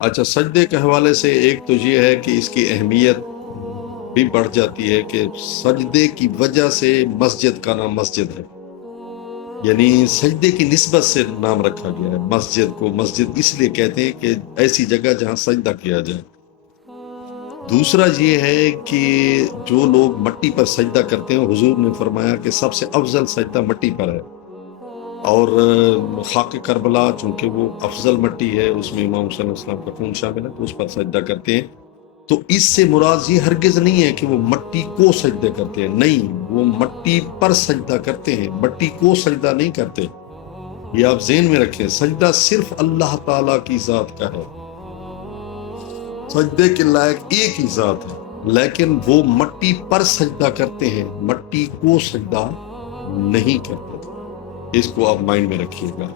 اچھا، سجدے کے حوالے سے ایک تو یہ ہے کہ اس کی اہمیت بھی بڑھ جاتی ہے کہ سجدے کی وجہ سے مسجد کا نام مسجد ہے، یعنی سجدے کی نسبت سے نام رکھا گیا ہے مسجد کو۔ مسجد اس لیے کہتے ہیں کہ ایسی جگہ جہاں سجدہ کیا جائے۔ دوسرا یہ ہے کہ جو لوگ مٹی پر سجدہ کرتے ہیں، حضور نے فرمایا کہ سب سے افضل سجدہ مٹی پر ہے، اور خاک کربلا چونکہ وہ افضل مٹی ہے، اس میں امام حسین علیہ السلام کا خون شامل ہے، تو اس پر سجدہ کرتے ہیں۔ تو اس سے مراد یہ ہرگز نہیں ہے کہ وہ مٹی کو سجدہ کرتے ہیں، نہیں، وہ مٹی پر سجدہ کرتے ہیں، مٹی کو سجدہ نہیں کرتے۔ یہ آپ ذہن میں رکھیں، سجدہ صرف اللہ تعالیٰ کی ذات کا ہے، سجدے کے لائق ایک ہی ذات ہے، لیکن وہ مٹی پر سجدہ کرتے ہیں، مٹی کو سجدہ نہیں کرتے۔ اس کو آپ مائنڈ میں رکھیے گا۔